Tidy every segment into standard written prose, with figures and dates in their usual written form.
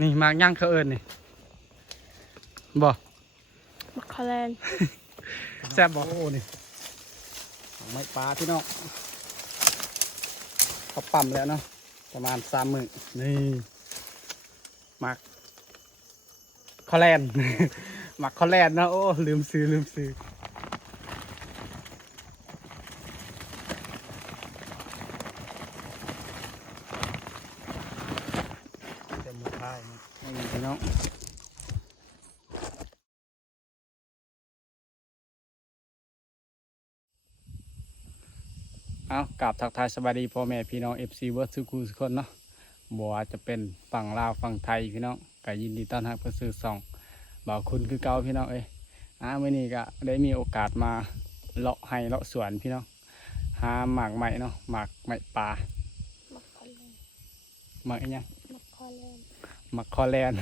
นี่มากย่างเขาเอิญนี่บ่มักคาแลนแซ่บบ่โอ้นี่ไม้ปลาพี่น้องเขาปั่มแล้วเนาะประมาณ3 มื้อนี่มักคอแลน มักคอแลนเนาะโอ้ลืมซื้อเต็มมือพายนี่พี่น้องเอากราบทักทายสวัสดีพ่อแม่พี่น้อง FC เวิร์ดสุขุสุคนเนาะบ่ว่าจะเป็นฝั่งลาวฝั่งไทยพี่น้องก็ยินดีต้อนรับเข้าสู่ช่องบ่าวคุณคือเก่าพี่น้องมื้อนี้ก็ได้มีโอกาสมาเลาะไร่เลาะสวนพี่น้องหาหมากใหม่เนาะหมากใหม่ปลามักคาแลนหมากอีหยังมักคาแลนหมากคอแลน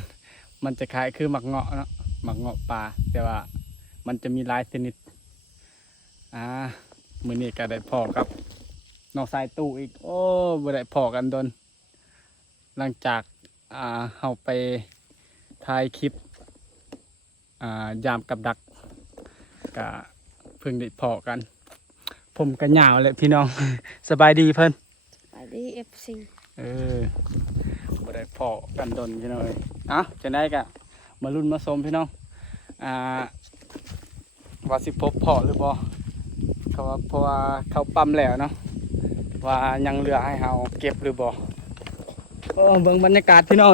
มันจะคล้ายคือหมากเงาะเนาะหมากเงาะปลาแต่ว่ามันจะมีหลายชนิดมื้อนี้ก็ได้พอกับน้องสายตู้อีกโอ้บ่ได้พอกันโดนหลังจากเฮาไปถ่ายคลิปยามกับดักก็เพิ่งได้พอกันผมก็ยาวเลยพี่น้อง สบายดีเพิ่นสบายดีFC บ่ได้พอกันโดนพี่น้องจะได้ก็มาลุ้นมาชมพี่น้องว่าสิพบพอหรือบ่เพราะว่าเขาปั๊มแล้วเนาะว่ายังเหลือให้เฮาเก็บหรือบ่เบิ่งบรรยากาศพี่น้อง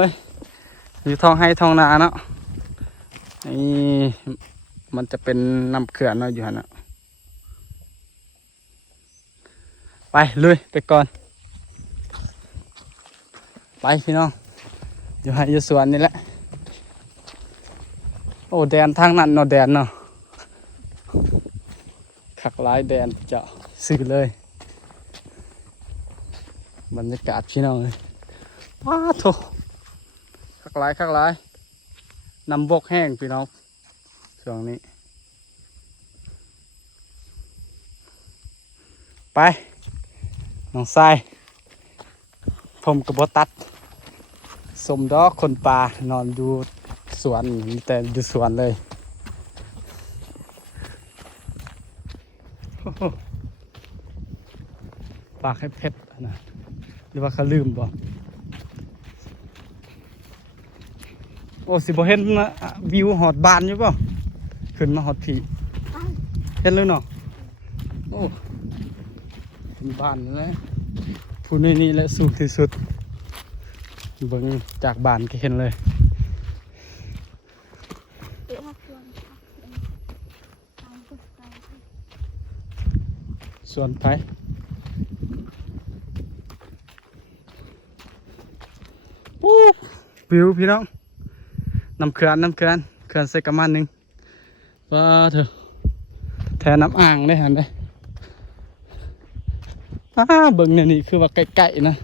อยู่ท้องไร่ท้องนาเนาะนี่มันจะเป็นน้ำเขื่อนเนาะอยู่หั่นน่ะไปลุยไปก่อนไปพี่น้องอยู่ไร่อยู่สวนนี่แหละโอ้แดนทางนั้นเนาะแดนเนาะคักหลายแดนจะซื้อเลยบรรยากาศพี่น้องว้าโถคักหลายน้ำบกแห้งพี่น้องช่วงนี้ไปน้องทรายผมกระบอกตัดสมดอกคนป่านอนดูสวนมีแต่ดูสวนเลยปากให้เพชรนะหรือว่าเขาลืมบ่โอ้สิบ่เห็นนะวิวหอดบานอยู่ป่ะขึ้นมาหอดผีเห็นเลยเนาะโอ้เป็นบ้านแล้วผู้นี่แหละสูงที่สุดเบิ่งจากบ้านก็เห็นเลยส่วนไปวิวพี่น้องน้ำเขื่อนใส่กระมังหนึ่งว่าเถอะแทนน้ำอ่างได้หันได้เบิ่งเนี่ยนี่คือว่าไกลๆนะ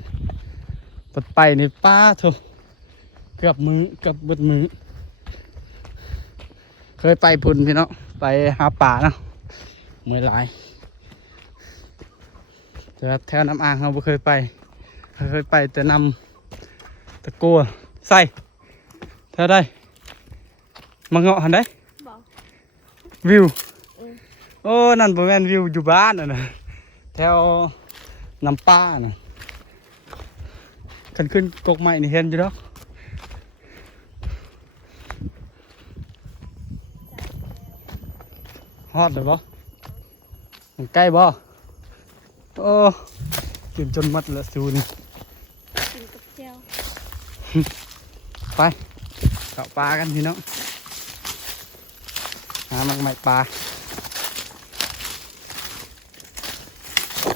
ปัดไปนี่ป้าเถอะเกือบเบิดมือเคยไปพุ่นพี่น้องไปหาป่านะเมื่อหลายแต่แถวน้ำอ่างเราไม่เคยไปแต่นำตะกัวใส่เท่าได้มาเงาะหันได้วิวโอ้นั่นบ่แม่นวิวอยู่บ้านนะแถวน้ำป้าน่ะขึ้นกกไม้นี่เห็นอยู่ดอกฮอดเลยบ่มันใกล้บ่โอ้กินจนมัดละซูนี่กินกับเจียวไปเกาะปลากันพี่น้องหามักใหม่ปลา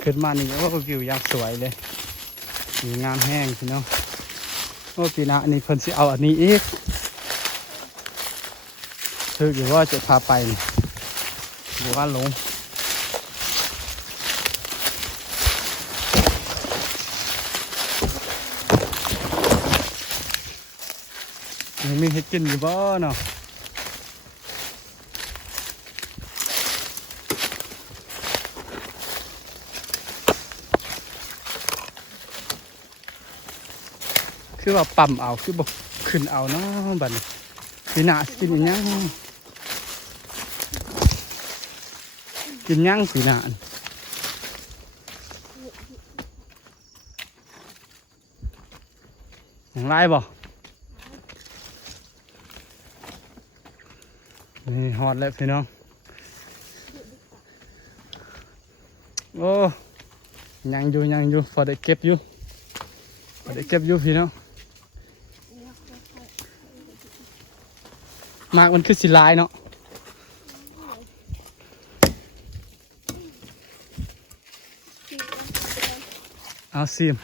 ขึ้นมานี่โอ้วิวยังสวยเลยวิวงามแห้งพี่น้องโอ้ปีหน้าอันนี้เพิ่นสิเอาอันนี้อีกคืออยู่ว่าจะพาไปหรือว่าลงยังมีเห็ดกินอยู่บ่เนาะข คือว่าปั่มเอาคือบ่ขึ้นเอาเนาะบัดนี้ปีหน้าสิกินอีหยังกินหยังปีหน้าอันหยังไรบ่นี่ฮอดแล้วพี่น้องโอ้ยังอยู่พอได้เก็บอยู่พี่น้องมากมันคือสิลายเนาะเอาซิม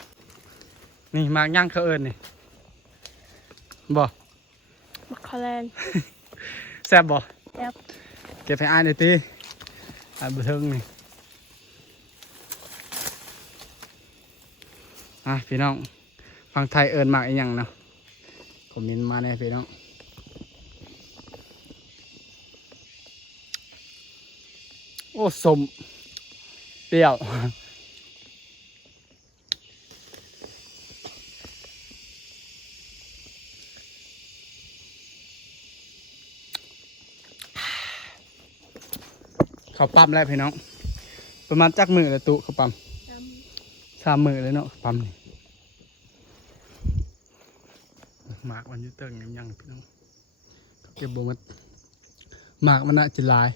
นี่มากย่างเขาเอิญนี่บ่ มักคอแลน แซ่บบ่ แซ่บ เก็บให้อ้ายหน่อยตีอ้ายบุเทิงนี่พี่น้องฟังไทยเอิญมากอีหยังเนาะคอมเมนต์มาแน่พี่น้องโอ้สมเปรี้ยวเขาปั๊มแล้วพี่น้องประมาณจักมือเลยตุเขาปั๊ม3 มือเลยเนาะปั๊มนี่หมากมันอยุ่เติงยังพี่น้องเก็บบ่มันหมากมันน่าจะลาย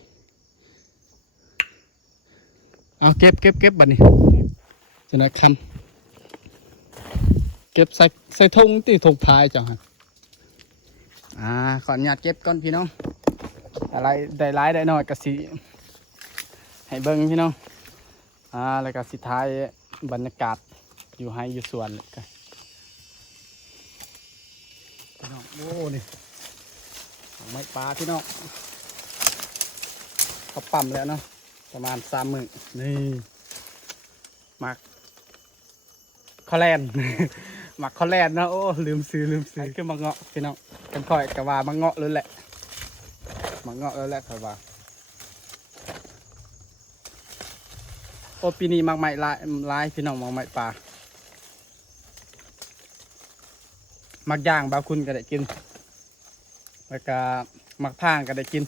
เอาเก็บบัดนี้จะนักคำเก็บใส่ธงตีธงพายจังฮะขออนุญาตเก็บก่อนพี่น้องอะไรได้ร้ายได้น้อยก็สิให้เบิ้งพี่น้องแล้วก็สิท้ายบรรยากาศอยู่ให้อยู่สวนเลยกันพี่น้องโอ้นี่ไม้ปลาพี่น้องเขาปั๊มแล้วเนาะประมาณ3 มื้อนี่หมักคอแลน หมักคอแลนนะโอ้ลืมซื้อคือมาเงาะพี่น้องกันค่อยกะว่ามาเงาะเลยแหละมาเงาะแล้วแหละค่อยว่าโอ้ปีนี้หมักใหม่ลายพี่น้องหมักใหม่ปลาหมักย่างบางคุณก็ได้กินแล้วก็หมักพางก็ได้กิน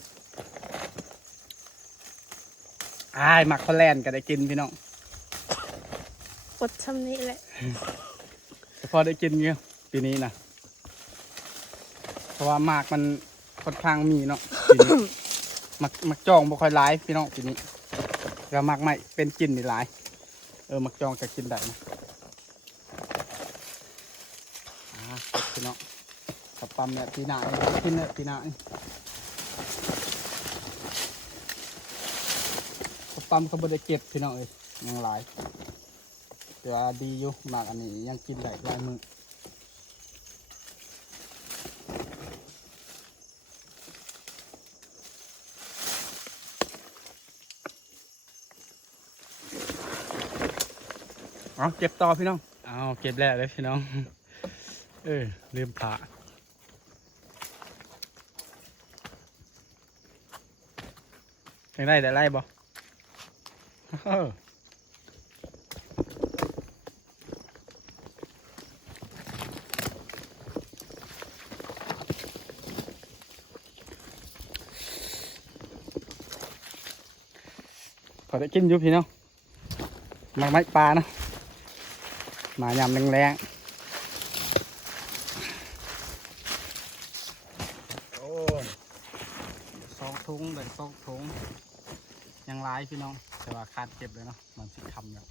หมักคอแลนก็ได้กินพี่น้อง กดชำนี้แหละ พอได้กินเงี้ยปีนี้นะเพราะว่าหมากมันค่อนข้างมีเนาะปีนี้ หมักจองบ่ค่อยหลายพี่น้องปีนี้ก็หมักใหม่เป็นกินนี่หลายหมักจองก็กินได้นะพี่น้องกับปั๊มเนี่ยปีหน้ากินเนี่ยปีหน้ากับปั๊มเขาบ่ได้เก็บพี่น้องยังหลายแต่ว่าดีอยู่หมากอันนี้ยังกินได้หลายมื้อเอาเก็บต่อพี่น้องเอาเก็บแล้วเลยพี่น้องลืมผ่ายังได้ไล่บ่พอได้กินอยู่พี่น้องหมักไม้ปลาเนาะมายำแรงๆโอ้2 ถุงเลย2 ถุงยังร้ายพี่น้องแต่ว่าขาดเก็บเลยเนาะมันสิคำเนี่ย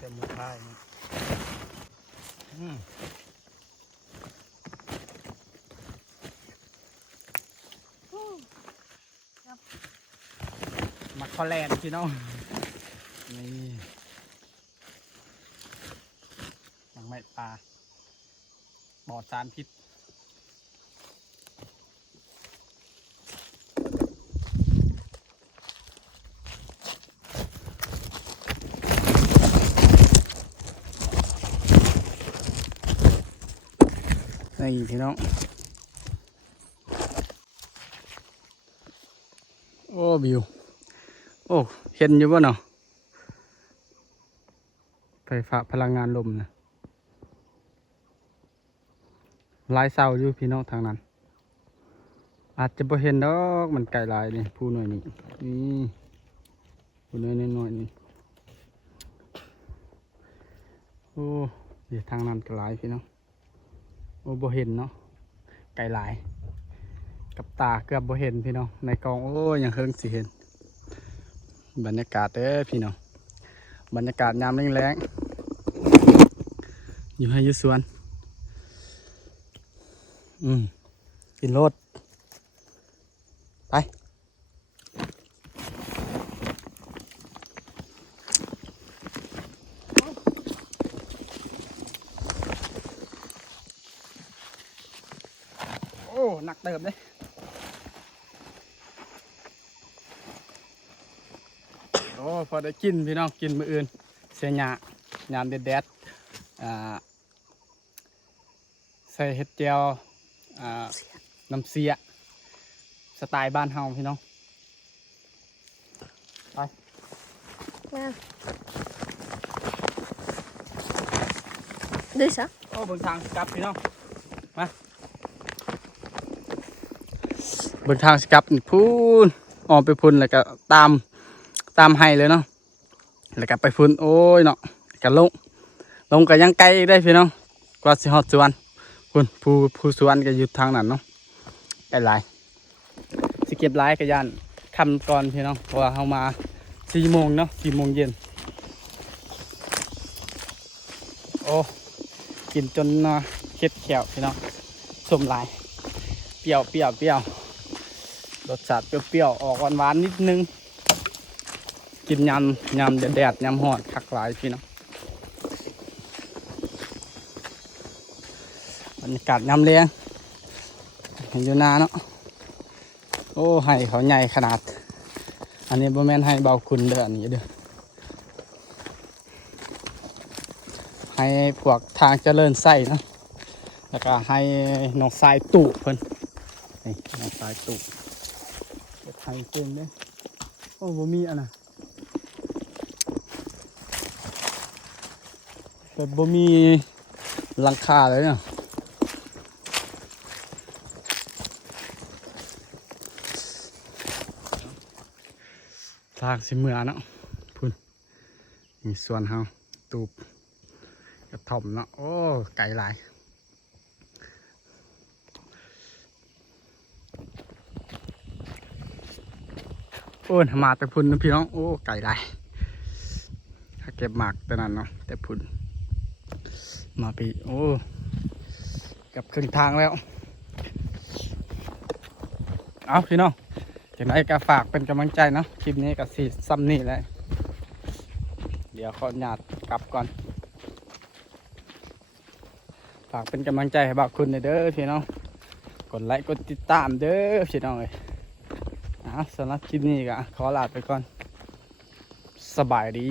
เต็มมือพายนี่มักคอแลนด์พี่น้องนี่ยังไม่ปลาบอดสารพิษ นี่พี่น้องโอ้บิวโอ้เห็นอยู่บ่เนาะไฟฟ้าพลังงานลมนะหลายเสาอยู่พี่น้องทางนั้นอาจจะบ่เห็นดอกมันไกลหลายนี่ผู้หน่อยนี่นี่ผู้หน่อยน้อยๆนี่โอ้เดี๋ยวทางนั้นก็หลายพี่น้องโอ้บ่เห็นเนาะไกลหลายกับตาเกือบบ่เห็นพี่น้องในกองโอ้ยังเฮิงสิเห็นบรรยากาศเด้อพี่น้องบรรยากาศยามแรงๆอยู่ให้อยู่สวนกินรถไปโอ้หนักเติมเลยโอ้พอได้กินพี่น้องกินมื้ออื่นเสียหยายามเด็ดใส่เห็ดเจียวน้ำเสียสไตล์บ้านเฮาพี่น้องไป นะดูซะ โอ้เบิ่งทางสิกลับพี่น้องมาเบิ่งทางสิกลับนี่พูนออกไปพุ่นแล้วก็ตามให้เลยเนาะแล้วก็ไปพุ่นโอ้ยเนาะก็ลงก็ยังไกลอีกได้พี่น้องกว่าสิฮอดสวนพุ่นผู้สวนก็อยู่ทางนั้นเนาะไกลหลายสิเก็บหลายก็ย่านค่ำก่อนพี่น้องเพราะว่าเฮามา4 โมงเนาะ4 โมงเย็นโอ้กินจนเค็ดแขวพี่น้องส้มหลายเปรี้ยวรสชาติเปรี้ยวออกหวานๆนิดนึงกินยำแดดยำหอดคักหลายพี่น้องบรรยากาศยำเลี้ยงเห็นอยู่นาเนาะโอ้ให้เขาใหญ่ขนาดอันนี้บ่แม่นให้เบาคุณเด้ออันนี้เด้อให้พวกทางเจริญไส้เนาะแล้วก็ให้น้องสายตู่เพิ่นนี่น้องสายตู่เก็บไข่เต็มเลยโอ้บ่มีอันน่ะแต่บ่มีหลังคาเลยเนาะทางสิเมื่อเนาะพุ่นมีส่วนเฮาตูบกระท่อมเนาะโอ้ไกลหลายโอ้มาแต่พุ่นนะพี่น้องโอ้ไกลหลายถ้าเก็บหมากแต่นั้นเนาะแต่พุ่นมาปีโอ้กับครึ่งทางแล้วเอาพี่น้องอย่างไรก็ฝากเป็นกำลังใจเนาะคลิปนี้กับสีซ้ำนี่แหละเดี๋ยวขออนุญาตกลับก่อนฝากเป็นกำลังใจให้บ่าวคุณเด้อพี่น้องกดไลค์กดติดตามเด้อพี่น้องเลยสำหรับคลิปนี้ก็ขอลาไปก่อนสบายดี